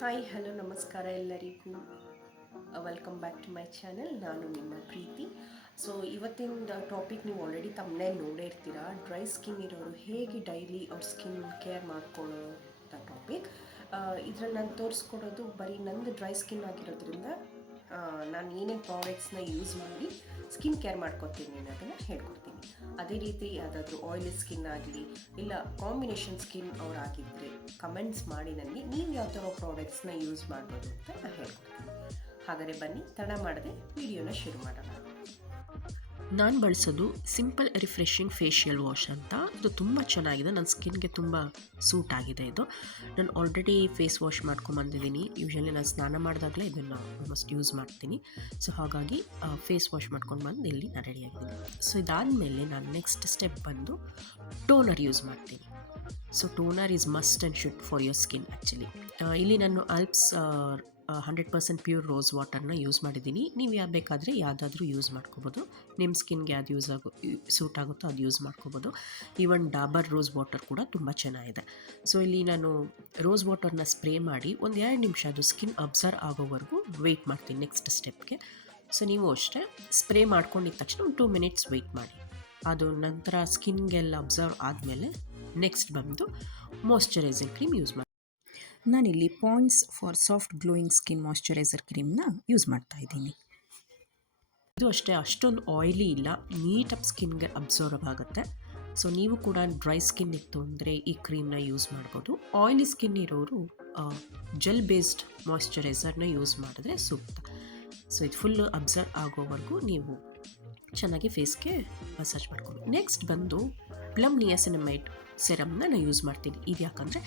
Hi hello ನಮಸ್ಕಾರ ಎಲ್ಲರಿಗೂ. Welcome back to my channel ನಾನು ನಿಮ್ಮ ಪ್ರೀತಿ. ಸೊ ಇವತ್ತಿನ ಟಾಪಿಕ್ ನೀವು ಆಲ್ರೆಡಿ ತಮ್ಮನೇ ನೋಡೇ ಇರ್ತೀರಾ. ಡ್ರೈ ಸ್ಕಿನ್ ಇರೋರು ಹೇಗೆ ಡೈಲಿ ಅವ್ರ ಸ್ಕಿನ್ ಕೇರ್ ಮಾಡ್ಕೊಳ್ಳೋ ಟಾಪಿಕ್ ಇದರಲ್ಲಿ ನಾನು ತೋರಿಸ್ಕೊಡೋದು ಬರೀ ನಂದು ಡ್ರೈ ಸ್ಕಿನ್ ಆಗಿರೋದ್ರಿಂದ ನಾನು ಏನೇನು ಪ್ರಾಡಕ್ಟ್ಸ್ನ ಯೂಸ್ ಮಾಡಿ ಸ್ಕಿನ್ ಕೇರ್ ಮಾಡ್ಕೊತೀನಿ ಅನ್ನೋದನ್ನು ಹೇಳ್ಕೊಡ್ತೀನಿ. ಅದೇ ರೀತಿ ಯಾವುದಾದ್ರೂ ಆಯಿಲಿ ಸ್ಕಿನ್ ಆಗಲಿ, ಇಲ್ಲ ಕಾಂಬಿನೇಷನ್ ಸ್ಕಿನ್ ಅವರಾಗಿದ್ದರೆ ಕಮೆಂಟ್ಸ್ ಮಾಡಿ ನನಗೆ ನೀವು ಯಾವ ಥರ ಪ್ರಾಡಕ್ಟ್ಸ್ನ ಯೂಸ್ ಮಾಡ್ಬೋದು ಅಂತ ನಾನು ಹೇಳ್ಕೊಡ್ತೀನಿ. ಹಾಗಾದರೆ ಬನ್ನಿ, ತಡ ಮಾಡದೆ ವಿಡಿಯೋನ ಶುರು ಮಾಡೋಣ. ನಾನು ಬಳಸೋದು ಸಿಂಪಲ್ ರಿಫ್ರೆಶಿಂಗ್ ಫೇಶಿಯಲ್ ವಾಶ್ ಅಂತ. ಇದು ತುಂಬ ಚೆನ್ನಾಗಿದೆ. ನನ್ನ ಸ್ಕಿನ್ಗೆ ತುಂಬ ಸೂಟ್ ಆಗಿದೆ ಇದು. ನಾನು ಆಲ್ರೆಡಿ ಫೇಸ್ ವಾಶ್ ಮಾಡ್ಕೊಂಬಂದಿದ್ದೀನಿ ಯೂಶಲಿ ನಾನು ಸ್ನಾನ ಮಾಡಿದಾಗಲೇ ಇದನ್ನು ಆಲ್ಮೋಸ್ಟ್ ಯೂಸ್ ಮಾಡ್ತೀನಿ. ಸೊ ಹಾಗಾಗಿ ಫೇಸ್ ವಾಶ್ ಮಾಡ್ಕೊಂಡು ಬಂದು ಇಲ್ಲಿ ನಾನು ರೆಡಿಯಾಗಿದ್ದೀನಿ ಸೊ ಇದಾದಮೇಲೆ ನಾನು ನೆಕ್ಸ್ಟ್ ಸ್ಟೆಪ್ ಬಂದು ಟೋನರ್ ಯೂಸ್ ಮಾಡ್ತೀನಿ. So toner is must and should for your skin actually ಇಲ್ಲಿ ನಾನು Alps hundred percent pure rose ವಾಟರ್ನ use ಮಾಡಿದ್ದೀನಿ. ನೀವು ಯಾವ ಬೇಕಾದರೆ ಯಾವುದಾದ್ರೂ ಯೂಸ್ ಮಾಡ್ಕೋಬೋದು. ನಿಮ್ಮ ಸ್ಕಿನ್ಗೆ ಯಾವ್ದು ಯೂಸ್ ಆಗೋ ಸೂಟ್ ಆಗುತ್ತೋ ಅದು ಯೂಸ್ ಮಾಡ್ಕೋಬೋದು. ಈವನ್ ಡಾಬರ್ ರೋಸ್ ವಾಟರ್ ಕೂಡ ತುಂಬ ಚೆನ್ನಾಗಿದೆ. ಸೊ ಇಲ್ಲಿ ನಾನು ರೋಸ್ ವಾಟರ್ನ ಸ್ಪ್ರೇ ಮಾಡಿ ಒಂದು ಎರಡು ನಿಮಿಷ ಅದು ಸ್ಕಿನ್ ಅಬ್ಸರ್ವ್ ಆಗೋವರೆಗೂ ವೆಯ್ಟ್ ಮಾಡ್ತೀನಿ ನೆಕ್ಸ್ಟ್ ಸ್ಟೆಪ್ಗೆ ಸೊ ನೀವು ಅಷ್ಟೇ ಸ್ಪ್ರೇ ಮಾಡ್ಕೊಂಡಿದ್ದ ತಕ್ಷಣ ಒಂದು ಟೂ ಮಿನಿಟ್ಸ್ ವೆಯ್ಟ್ ಮಾಡಿ. ಅದು ನಂತರ ಸ್ಕಿನ್ಗೆಲ್ಲ ಅಬ್ಸರ್ವ್ ಆದಮೇಲೆ ನೆಕ್ಸ್ಟ್ ಬಂದು ಮಾಯಶ್ಚರೈಸಿಂಗ್ ಕ್ರೀಮ್ ಯೂಸ್ ಮಾಡಿ ನಾನಿಲ್ಲಿ points for soft glowing skin moisturiser ಕ್ರೀಮ್ನ use ಮಾಡ್ತಾ ಇದ್ದೀನಿ. ಇದು ಅಷ್ಟೇ, ಅಷ್ಟೊಂದು ಆಯಿಲಿ ಇಲ್ಲ ನೀಟಾಗಿ ಸ್ಕಿನ್ಗೆ ಅಬ್ಸರ್ವ್ ಆಗುತ್ತೆ. ಸೊ, ನೀವು ಕೂಡ ಡ್ರೈ ಸ್ಕಿನ್ ಇತ್ತು ಅಂದರೆ ಈ ಕ್ರೀಮ್ನ ಯೂಸ್ ಮಾಡ್ಬೋದು. ಆಯಿಲಿ ಸ್ಕಿನ್ ಇರೋರು ಜೆಲ್ ಬೇಸ್ಡ್ ಮಾಯಿಶ್ಚರೈಸರ್ನ ಯೂಸ್ ಮಾಡಿದ್ರೆ ಸೂಕ್ತ. ಸೊ, ಇದು ಫುಲ್ಲು ಅಬ್ಸರ್ವ್ ಆಗೋವರೆಗೂ ನೀವು ಚೆನ್ನಾಗಿ ಫೇಸ್ಗೆ ಮಸಾಜ್ ಮಾಡ್ಕೊಂಡು. ನೆಕ್ಸ್ಟ್ ಬಂದು ಪ್ಲಮ್ ನಿಯಾಸಿನಮೈಟ್ ಸೆರಮ್ನ ನಾನು ಯೂಸ್ ಮಾಡ್ತೀನಿ. ಇದು ಯಾಕಂದರೆ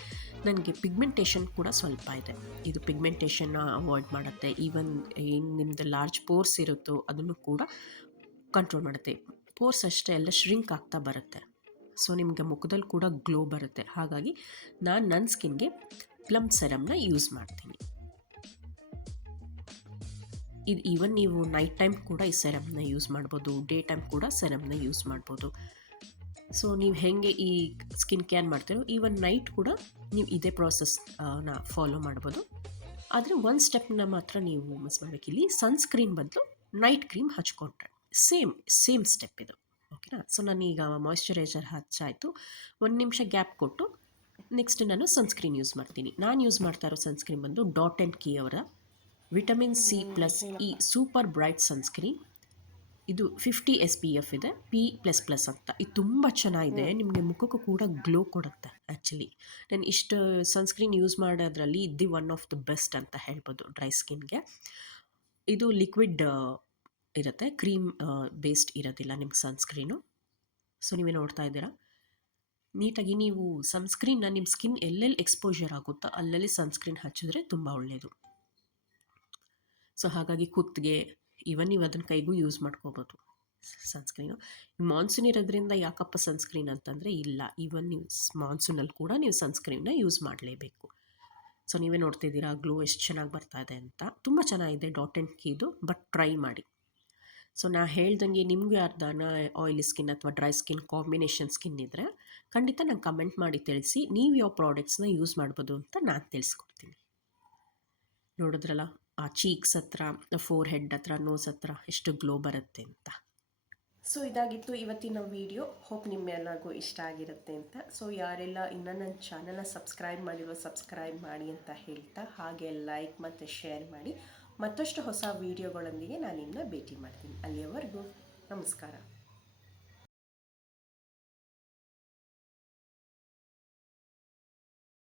ನನಗೆ ಪಿಗ್ಮೆಂಟೇಷನ್ ಕೂಡ ಸ್ವಲ್ಪ ಇದೆ. ಇದು ಪಿಗ್ಮೆಂಟೇಷನ್ನ ಅವಾಯ್ಡ್ ಮಾಡುತ್ತೆ. ಈವನ್ ಏನು ನಿಮ್ಮದು ಲಾರ್ಜ್ ಪೋರ್ಸ್ ಇರುತ್ತೋ ಅದನ್ನು ಕೂಡ ಕಂಟ್ರೋಲ್ ಮಾಡುತ್ತೆ. ಪೋರ್ಸ್ ಅಷ್ಟೇ ಎಲ್ಲ ಶ್ರಿಂಕ್ ಆಗ್ತಾ ಬರುತ್ತೆ. ಸೊ ನಿಮಗೆ ಮುಖದಲ್ಲಿ ಕೂಡ ಗ್ಲೋ ಬರುತ್ತೆ. ಹಾಗಾಗಿ ನಾನು ನನ್ನ ಸ್ಕಿನ್ಗೆ ಪ್ಲಮ್ ಸೆರಮ್ನ ಯೂಸ್ ಮಾಡ್ತೀನಿ. ಇದು ಈವನ್ ನೀವು ನೈಟ್ ಟೈಮ್ ಕೂಡ ಈ ಸೆರಮ್ನ ಯೂಸ್ ಮಾಡ್ಬೋದು ಡೇ ಟೈಮ್ ಕೂಡ ಸೆರಮ್ನ ಯೂಸ್ ಮಾಡ್ಬೋದು. ಸೊ ನೀವು ಹೇಗೆ ಈ ಸ್ಕಿನ್ ಕೇರ್ ಮಾಡ್ತೀರೋ ಈವನ್ ನೈಟ್ ಕೂಡ ನೀವು ಇದೇ ಪ್ರಾಸೆಸ್ನ ಫಾಲೋ ಮಾಡ್ಬೋದು. ಆದರೆ ಒಂದು ಸ್ಟೆಪ್ನ ಮಾತ್ರ ನೀವು ಮಿಸ್ ಮಾಡಬೇಕು. ಇಲ್ಲಿ ಸನ್ಸ್ಕ್ರೀನ್ ಬದಲು ನೈಟ್ ಕ್ರೀಮ್ ಹಚ್ಕೊಂಡ್ರೆ. ಸೇಮ್ ಸೇಮ್ ಸ್ಟೆಪ್ ಇದು. ಓಕೆನಾ ಸೊ ನಾನೀಗ ಮಾಯಿಶ್ಚರೈಸರ್ ಹಚ್ಚಾಯಿತು. ಒಂದು ನಿಮಿಷ ಗ್ಯಾಪ್ ಕೊಟ್ಟು ನೆಕ್ಸ್ಟ್ ನಾನು ಸನ್ಸ್ಕ್ರೀನ್ ಯೂಸ್ ಮಾಡ್ತೀನಿ. ನಾನು ಯೂಸ್ ಮಾಡ್ತಾ ಇರೋ ಸನ್ಸ್ಕ್ರೀನ್ ಬಂದು ಡಾಟ್ ಆ್ಯಂಡ್ ಕೀ ಅವರ vitamin C plus E super bright sunscreen ಇದು ಫಿಫ್ಟಿ ಎಸ್ ಪಿ ಎಫ್ ಇದೆ ಪಿ ಪ್ಲಸ್ ಪ್ಲಸ್ ಅಂತ. ಇದು ತುಂಬ ಚೆನ್ನಾಗಿದೆ ನಿಮಗೆ ಮುಖಕ್ಕೂ ಕೂಡ ಗ್ಲೋ ಕೊಡುತ್ತೆ ಆ್ಯಕ್ಚುಲಿ ನಾನು ಇಷ್ಟು ಸನ್ಸ್ಕ್ರೀನ್ ಯೂಸ್ ಮಾಡೋದ್ರಲ್ಲಿ ಇದು ಒನ್ ಆಫ್ ದ ಬೆಸ್ಟ್ ಅಂತ ಹೇಳ್ಬೋದು ಡ್ರೈ ಸ್ಕಿನ್ಗೆ ಇದು ಲಿಕ್ವಿಡ್ ಇರುತ್ತೆ ಕ್ರೀಮ್ ಬೇಸ್ಡ್ ಇರೋದಿಲ್ಲ ನಿಮ್ಗೆ ಸನ್ಸ್ಕ್ರೀನು. ಸೊ ನೀವೇ ನೋಡ್ತಾ ಇದ್ದೀರಾ? ನೀಟಾಗಿ ನೀವು ಸನ್ಸ್ಕ್ರೀನ್ನ ನಿಮ್ಮ ಸ್ಕಿನ್ ಎಲ್ಲೆಲ್ಲಿ ಎಕ್ಸ್ಪೋಜರ್ ಆಗುತ್ತೋ ಅಲ್ಲಲ್ಲಿ ಸನ್ಸ್ಕ್ರೀನ್ ಹಚ್ಚಿದ್ರೆ ತುಂಬ ಒಳ್ಳೆಯದು ಸೊ ಹಾಗಾಗಿ ಕುತ್ತಿಗೆ ಇವನ್ ನೀವು ಅದನ್ನು ಕೈಗೂ ಯೂಸ್ ಮಾಡ್ಕೋಬೋದು. ಸನ್ಸ್ಕ್ರೀನು ಮಾನ್ಸೂನ್ ಇರೋದ್ರಿಂದ ಯಾಕಪ್ಪ ಸನ್ಸ್ಕ್ರೀನ್ ಅಂತಂದರೆ ಇಲ್ಲ. ಈವನ್ ನೀವು ಮಾನ್ಸೂನಲ್ಲಿ ಕೂಡ ನೀವು ಸನ್ಸ್ಕ್ರೀನ್ನ ಯೂಸ್ ಮಾಡಲೇಬೇಕು. ಸೊ ನೀವೇ ನೋಡ್ತಿದ್ದೀರಾ ಗ್ಲೋ ಎಷ್ಟು ಚೆನ್ನಾಗಿ ಬರ್ತಾ ಇದೆ ಅಂತ. ತುಂಬ ಚೆನ್ನಾಗಿದೆ ಡಾಟ್ ಆ್ಯಂಡ್ ಕೀದು ಬಟ್ ಟ್ರೈ ಮಾಡಿ. ಸೊ ನಾ ಹೇಳ್ದಂಗೆ ನಿಮಗೆ ಯಾರ್ದಾನ ಆಯಿಲಿ ಸ್ಕಿನ್ ಅಥವಾ ಡ್ರೈ ಸ್ಕಿನ್ ಕಾಂಬಿನೇಷನ್ ಸ್ಕಿನ್ ಇದ್ದರೆ ಖಂಡಿತ ನಂಗೆ ಕಮೆಂಟ್ ಮಾಡಿ ತಿಳಿಸಿ, ನೀವು ಯಾವ ಪ್ರಾಡಕ್ಟ್ಸ್ನ ಯೂಸ್ ಮಾಡ್ಬೋದು ಅಂತ ನಾನು ತಿಳಿಸ್ಕೊಡ್ತೀನಿ. ನೋಡಿದ್ರಲ್ಲ? ಆ ಚೀಕ್ಸ್ ಹತ್ರ ಫೋರ್ ಹೆಡ್ ಹತ್ರ ನೋಸ್ ಹತ್ರ ಎಷ್ಟು ಗ್ಲೋ ಬರುತ್ತೆ ಅಂತ. ಸೊ ಇದಾಗಿತ್ತು ಇವತ್ತಿನ ವಿಡಿಯೋ ಹೋಪ್ ನಿಮ್ಮೆಲ್ಲರಿಗೂ ಇಷ್ಟ ಆಗಿರುತ್ತೆ ಅಂತ. ಸೊ ಯಾರೆಲ್ಲ ಇನ್ನೂ ನನ್ನ ಚಾನಲ್ನ ಸಬ್ಸ್ಕ್ರೈಬ್ ಮಾಡಿರೋ ಸಬ್ಸ್ಕ್ರೈಬ್ ಮಾಡಿ ಅಂತ ಹೇಳ್ತಾ, ಹಾಗೆ ಲೈಕ್ ಮತ್ತು ಶೇರ್ ಮಾಡಿ. ಮತ್ತಷ್ಟು ಹೊಸ ವೀಡಿಯೋಗಳೊಂದಿಗೆ ನಾನು ಇನ್ನೂ ಭೇಟಿ ಮಾಡ್ತೀನಿ. ಅಲ್ಲಿಯವರೆಗೂ ನಮಸ್ಕಾರ.